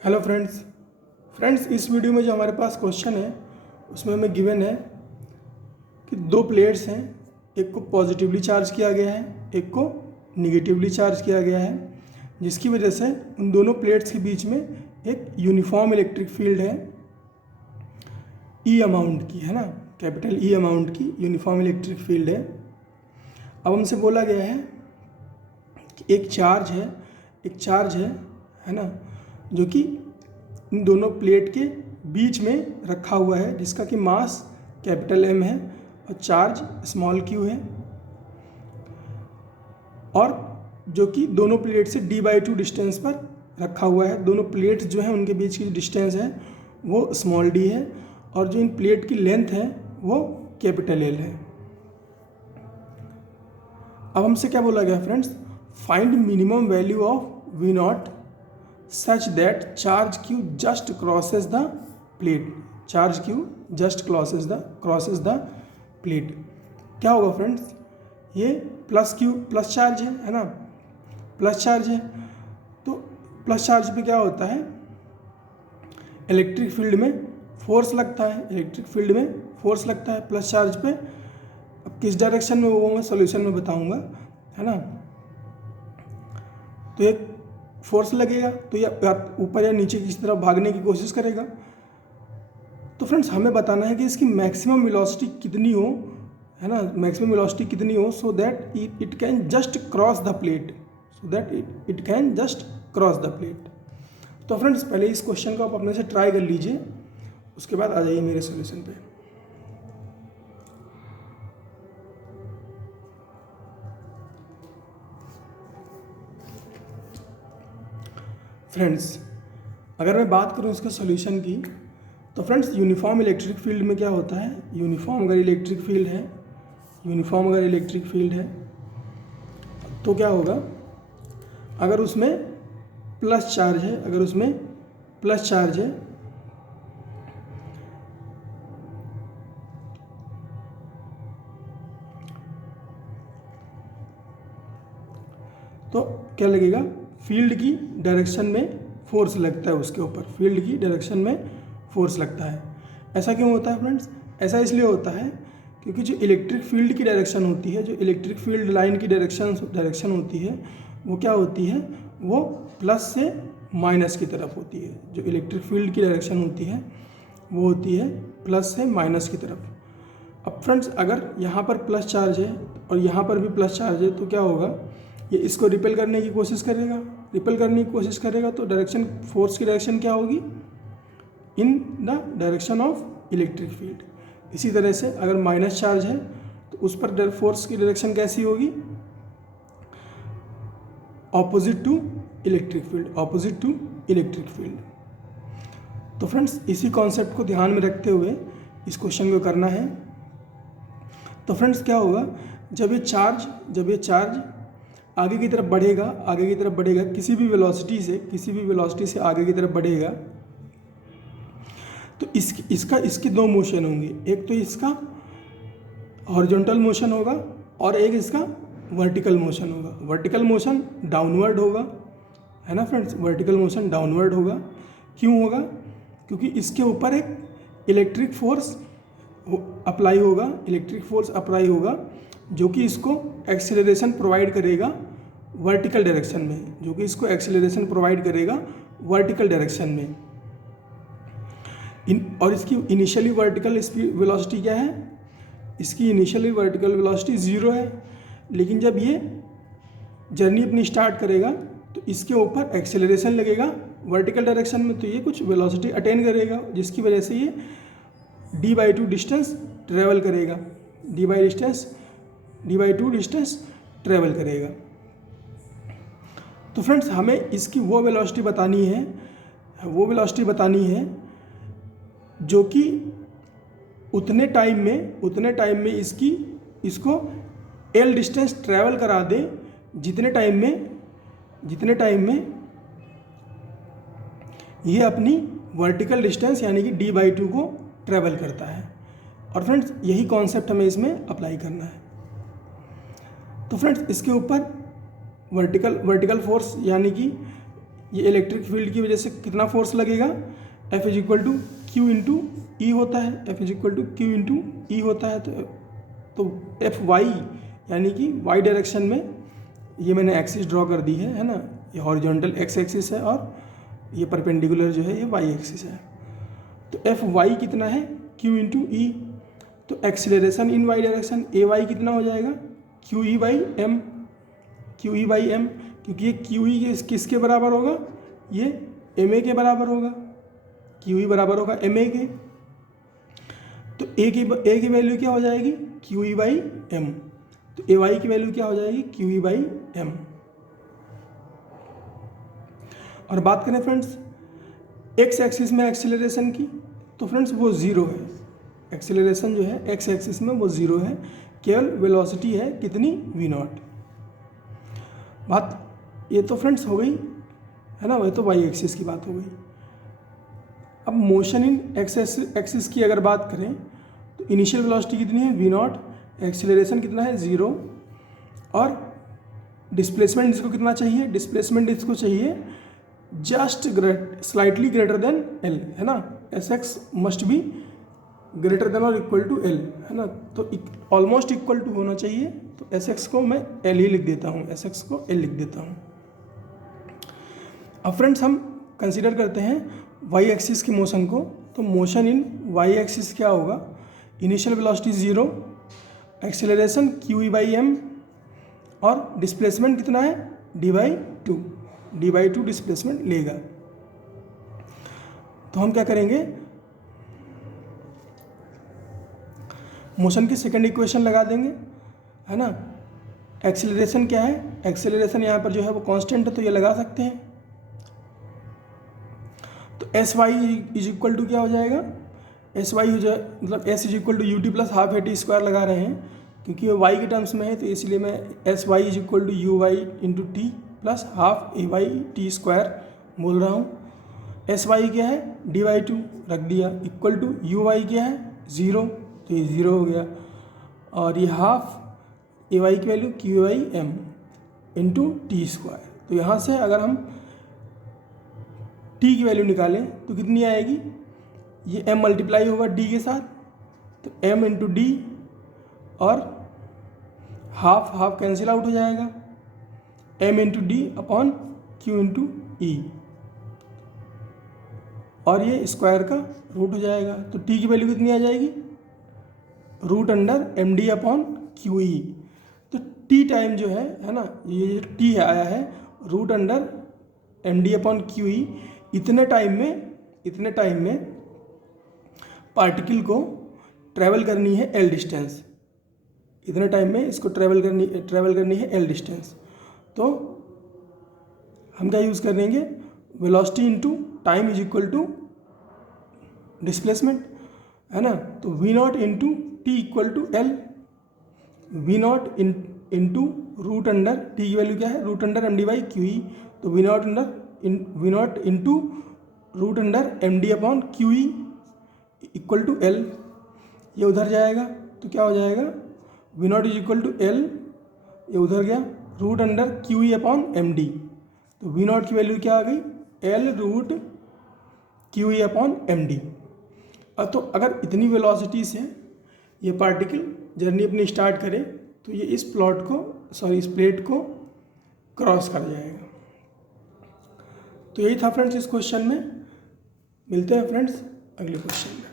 Hello friends इस video में जो हमारे पास क्वेश्चन है उसमें हमें गिवन है कि दो प्लेट्स हैं, एक को पॉजिटिवली चार्ज किया गया है, एक को निगेटिवली चार्ज किया गया है, जिसकी वजह से उन दोनों प्लेट्स के बीच में एक यूनिफॉर्म इलेक्ट्रिक फील्ड है ई अमाउंट की, है ना, कैपिटल ई अमाउंट की यूनिफॉर्म इलेक्ट्रिक फील्ड है। अब हमसे बोला गया है कि एक चार्ज है ना, जो कि इन दोनों प्लेट के बीच में रखा हुआ है, जिसका कि मास कैपिटल एम है और चार्ज स्मॉल क्यू है, और जो कि दोनों प्लेट से d/2 डिस्टेंस पर रखा हुआ है। दोनों प्लेट्स जो हैं उनके बीच की डिस्टेंस है वो स्मॉल d है, और जो इन प्लेट की लेंथ है वो कैपिटल L है। अब हमसे क्या बोला गया friends, find minimum value of V not such that charge q just crosses the plate, charge q just crosses the plate। क्या होगा फ्रेंड्स, ये प्लस क्यू प्लस चार्ज है ना, प्लस चार्ज है, तो प्लस चार्ज पे क्या होता है, इलेक्ट्रिक फील्ड में फोर्स लगता है, प्लस चार्ज पे। अब किस डायरेक्शन में वो मैं सॉल्यूशन में बताऊंगा, है ना। तो एक फोर्स लगेगा तो या ऊपर या नीचे की तरफ भागने की कोशिश करेगा। तो फ्रेंड्स हमें बताना है कि इसकी मैक्सिमम वेलोसिटी कितनी हो, है ना, मैक्सिमम वेलोसिटी कितनी हो, so that it can just cross the plate, तो फ्रेंड्स पहले इस क्वेश्चन को आप अपने से ट्राई कर लीजिए, उसके बाद आ जाइए मेरे सॉल्यूशन पे। फ्रेंड्स अगर मैं बात करूं इसके सॉल्यूशन की, तो फ्रेंड्स यूनिफॉर्म इलेक्ट्रिक फील्ड में क्या होता है, यूनिफॉर्म अगर इलेक्ट्रिक फील्ड है तो क्या होगा, अगर उसमें प्लस चार्ज है, तो क्या लगेगा, फील्ड की डायरेक्शन में फोर्स लगता है उसके ऊपर, ऐसा क्यों होता है फ्रेंड्स, ऐसा इसलिए होता है क्योंकि जो इलेक्ट्रिक फील्ड की डायरेक्शन होती है, जो इलेक्ट्रिक फील्ड लाइन की डायरेक्शन होती है, वो क्या होती है, वो प्लस से माइनस की तरफ होती है। जो इलेक्ट्रिक फील्ड की डायरेक्शन होती है वो होती है प्लस से माइनस की तरफ। अब फ्रेंड्स अगर यहाँ पर प्लस चार्ज है और यहाँ पर भी प्लस चार्ज है, तो क्या होगा, ये इसको रिपेल करने की कोशिश करेगा, तो डायरेक्शन, फोर्स की डायरेक्शन क्या होगी, in the direction of electric field. इसी तरह से अगर माइनस चार्ज है तो उस पर फोर्स की डायरेक्शन कैसी होगी, ऑपोजिट टू इलेक्ट्रिक फील्ड। तो फ्रेंड्स इसी कॉन्सेप्ट को ध्यान में रखते हुए इस क्वेश्चन को करना है। तो फ्रेंड्स क्या होगा, जब ये चार्ज आगे की तरफ बढ़ेगा, किसी भी वेलोसिटी से आगे की तरफ बढ़ेगा, तो इसके दो मोशन होंगे, एक तो इसका हॉरिजॉन्टल मोशन होगा और एक इसका वर्टिकल मोशन होगा। वर्टिकल मोशन डाउनवर्ड होगा, है ना फ्रेंड्स, वर्टिकल मोशन डाउनवर्ड होगा। क्यों होगा, क्योंकि इसके ऊपर एक इलेक्ट्रिक फोर्स अप्लाई होगा, जो कि इसको एक्सीलरेशन प्रोवाइड करेगा वर्टिकल डायरेक्शन में, और इसकी इनिशियली वर्टिकल वेलोसिटी क्या है, इसकी इनिशियली वर्टिकल वेलोसिटी 0 है, लेकिन जब ये जर्नी अपनी स्टार्ट करेगा तो इसके ऊपर एक्सेलरेशन लगेगा वर्टिकल डायरेक्शन में, तो ये कुछ वेलोसिटी अटेन करेगा, जिसकी वजह से ये d/2 डिस्टेंस ट्रेवल करेगा, d/2 डिस्टेंस ट्रेवल करेगा। तो फ्रेंड्स हमें इसकी वो वेलोसिटी बतानी है जो कि उतने टाइम में इसको L डिस्टेंस ट्रैवल करा दे, जितने टाइम में ये अपनी वर्टिकल डिस्टेंस यानी कि d/2 को ट्रैवल करता है। और फ्रेंड्स यही कॉन्सेप्ट हमें इसमें अप्लाई करना है। तो फ्रेंड्स इसके ऊपर वर्टिकल फोर्स यानी कि ये इलेक्ट्रिक फील्ड की वजह से कितना फोर्स लगेगा, F is equal to Q into E होता है, F is equal to Q into E होता है। तो एफ वाई यानी कि वाई डायरेक्शन में ये मैंने एक्सिस ड्रॉ कर दी है ना, ये हॉरिजॉन्टल एक्स एक्सिस है और ये परपेंडिकुलर जो है ये वाई एक्सिस है। तो एफ वाई कितना है, क्यू इंटू ई। तो acceleration in Y direction A Y कितना हो जाएगा, Q E by M, Q E by M, क्योंकि ये क्यू ई किसके बराबर होगा, ये एम ए के बराबर होगा, क्यू ई बराबर होगा एम ए के। तो ए की वैल्यू क्या हो जाएगी, क्यू ई बाई एम। तो ए वाई की वैल्यू क्या हो जाएगी, क्यू ई बाई एम। और बात करें फ्रेंड्स एक्स एक्सिस में एक्सीलरेशन की, तो फ्रेंड्स वो ज़ीरो है, एक्सीलरेशन जो है एक्स एक्सिस में वो ज़ीरो है, केवल वेलोसिटी है कितनी, वी नॉट। बात ये तो फ्रेंड्स हो गई है ना, वह तो वाई एक्सिस की बात हो गई। अब मोशन इन एक्स एक्सिस की अगर बात करें तो इनिशियल वेलोसिटी कितनी है, वी नॉट, एक्सीलरेशन कितना है, ज़ीरो, और डिस्प्लेसमेंट इसको कितना चाहिए, डिस्प्लेसमेंट इसको चाहिए just slightly greater than L, है ना, S x must be greater than और इक्वल टू एल, है ना, तो ऑलमोस्ट इक्वल टू होना चाहिए। तो एस एक्स को मैं एल ही लिख देता हूँ, एस एक्स को एल लिख देता हूँ। अब फ्रेंड्स हम कंसीडर करते हैं वाई एक्सिस की मोशन को, तो मोशन इन वाई एक्सिस क्या होगा, initial velocity zero, acceleration Q E by M, और डिस्प्लेसमेंट कितना है, डी बाई टू डिस्प्लेसमेंट लेगा। तो हम क्या करेंगे, मोशन की सेकंड इक्वेशन लगा देंगे, है ना। एक्सेलरेशन क्या है, एक्सेलरेशन यहाँ पर जो है वो कांस्टेंट है, तो ये लगा सकते हैं। तो S Y is equal to क्या हो जाएगा, एस वाई हो जाए मतलब S is equal to U T plus half A T square लगा रहे हैं, क्योंकि वो वाई के टर्म्स में है, तो इसलिए मैं S Y is equal to U Y into T plus half A Y T square बोल रहा हूँ। एस वाई क्या है, डी वाई टू रख दिया, इक्वल टू यू वाई क्या है, ज़ीरो, तो ये ज़ीरो हो गया, और ये हाफ ए वाई की value Q Y M into T square. तो यहाँ से अगर हम टी की वैल्यू निकालें तो कितनी आएगी, ये m मल्टीप्लाई होगा d के साथ, तो m इंटू डी, और हाफ हाफ कैंसिल आउट हो जाएगा, m into D upon q into E, और ये स्क्वायर का रूट हो जाएगा। तो t की वैल्यू कितनी आ जाएगी, root under M D upon Q E. तो t टाइम जो है ना, ये जो t आया है root under M D upon Q E, इतने टाइम में पार्टिकल को ट्रैवल करनी है एल डिस्टेंस, इतने टाइम में इसको ट्रैवल करनी है एल डिस्टेंस। तो हम क्या यूज़ करेंगे, velocity into time is equal to displacement, है ना। तो V naught into T equal to L, V naught into root under T की वैल्यू क्या है, root under M D by Q E, तो V naught into root under M D upon Q E equal to L, ये उधर जाएगा तो क्या हो जाएगा, V naught is equal to L, ये उधर गया, root under Q E upon M D, तो वी नॉट की वैल्यू क्या आ गई, L root Q E upon M D. तो अगर इतनी वेलोसिटी से ये पार्टिकल जर्नी अपनी स्टार्ट करे तो ये इस प्लेट को क्रॉस कर जाएगा। तो यही था फ्रेंड्स इस क्वेश्चन में। मिलते हैं फ्रेंड्स अगले क्वेश्चन में।